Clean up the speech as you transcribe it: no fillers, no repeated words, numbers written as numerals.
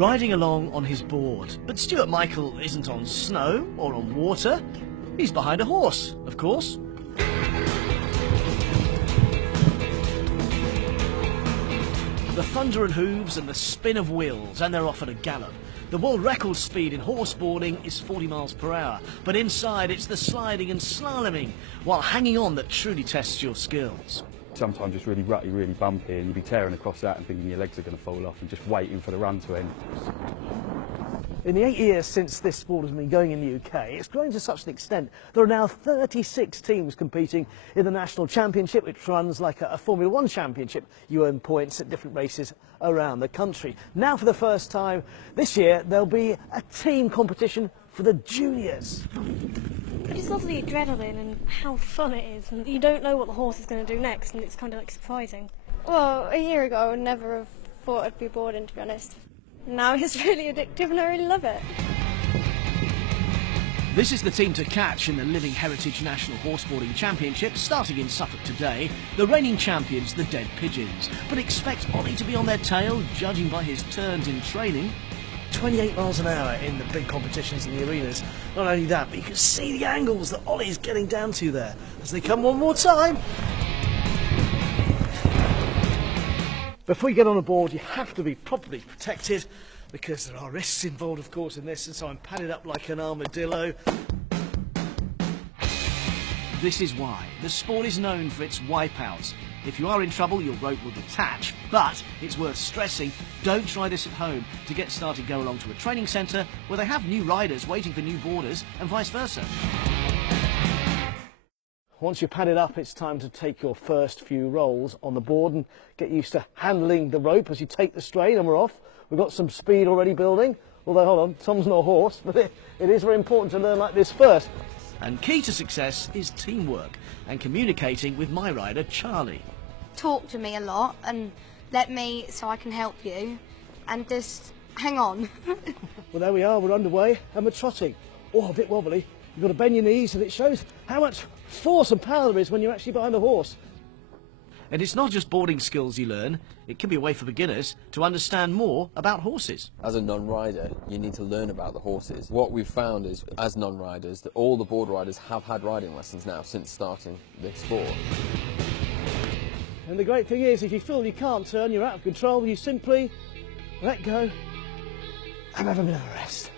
riding along on his board. But Stuart Michael isn't on snow or on water. He's behind a horse, of course. The thunder and hooves and the spin of wheels, and they're off at a gallop. The world record speed in horseboarding is 40 miles per hour, but inside it's the sliding and slaloming while hanging on that truly tests your skills. Sometimes it's really rutty, really bumpy, and you'll be tearing across that and thinking your legs are going to fall off and just waiting for the run to end. In the 8 years since this sport has been going in the UK, it's grown to such an extent there are now 36 teams competing in the National Championship, which runs like a Formula 1 championship. You earn points at different races around the country. Now for the first time this year there'll be a team competition for the juniors. I just love the adrenaline and how fun it is, and you don't know what the horse is going to do next, and it's kind of like surprising. Well, a year ago I would never have thought I'd be boarding, to be honest. Now it's really addictive and I really love it. This is the team to catch in the Living Heritage National Horseboarding Championship, starting in Suffolk today. The reigning champions, the Dead Pigeons. But expect Ollie to be on their tail, judging by his turns in training. 28 miles an hour in the big competitions in the arenas. Not only that, but you can see the angles that Ollie's getting down to there. As they come one more time. Before you get on a board, you have to be properly protected because there are risks involved, of course, in this, and so I'm padded up like an armadillo. This is why the sport is known for its wipeouts. If you are in trouble, your rope will detach, but it's worth stressing, don't try this at home. To get started, go along to a training centre where they have new riders waiting for new boarders and vice versa. Once you're padded up, it's time to take your first few rolls on the board and get used to handling the rope as you take the strain, and we're off. We've got some speed already building, although hold on, Tom's not a horse, but it is very important to learn like this first. And key to success is teamwork and communicating with my rider, Charlie. Talk to me a lot and let me, so I can help you, and just hang on. Well, there we are, we're underway and we're trotting. Oh, a bit wobbly. You've got to bend your knees, and it shows how much force and power there is when you're actually behind the horse. And it's not just boarding skills you learn, it can be a way for beginners to understand more about horses. As a non-rider, you need to learn about the horses. What we've found is, as non-riders, that all the board riders have had riding lessons now since starting this sport. And the great thing is, if you feel you can't turn, you're out of control, you simply let go and have a bit of a rest.